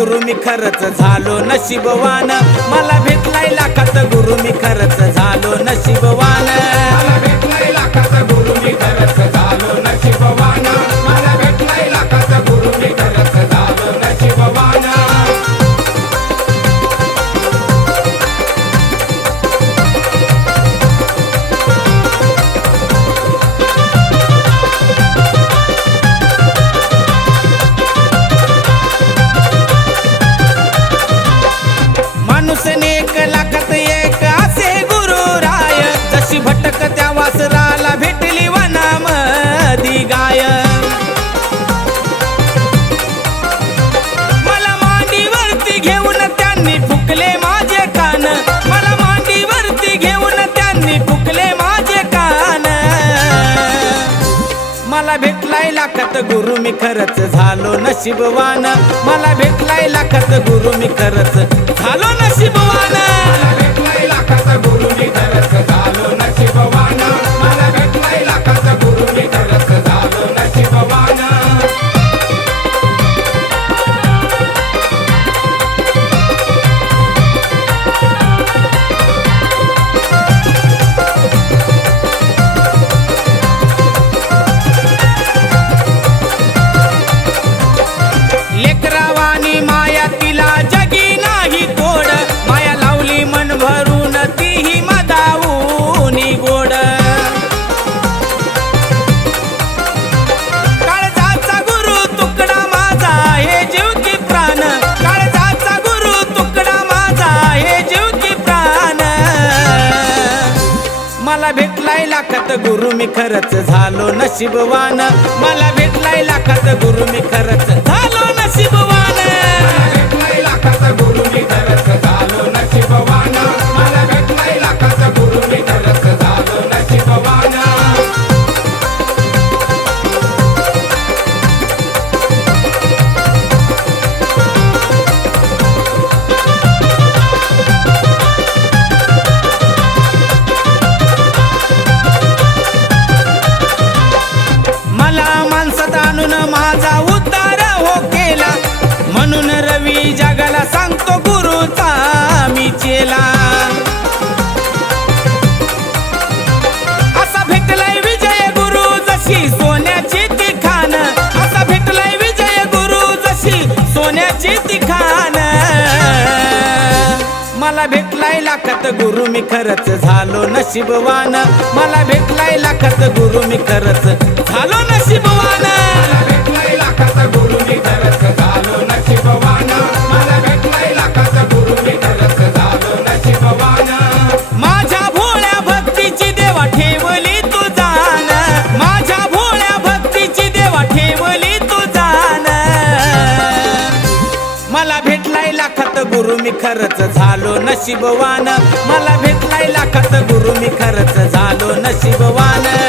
गुरु मी खरंच झालो नशीबवान. मला भेटलाय लाखात गुरु मी खरंच झालो नशीबवान. मला भेटलाय लाखाचा गुरु मी खरच झालो नशीबवान. मला भेटलाय लाखात गुरु मी खरच झालो नशीबवान. लाखात गुरु मी खरंच झालो नशीबवान. मला भेटलाय लाखात गुरु मी खरंच झालो नशीबवान. तो गुरुचा मी चेला. असा भेटलाय विजय गुरु जशी सोन्याची ती खान असा भेटलाय विजय गुरु जशी सोन्याची ती खान मला भेटलाय लाखत गुरु मी खरच झालो नशीबवान मला भेटलाय लाखत गुरु मी खरच झालो नशीबवान भेटलाय लाखत गुरु मी खरंच मला भेटलाय लाखात गुरु मी खरंच झालो नशीबवान. मला भेटलाय लाखात गुरु मी खरंच झालो नशीबवान.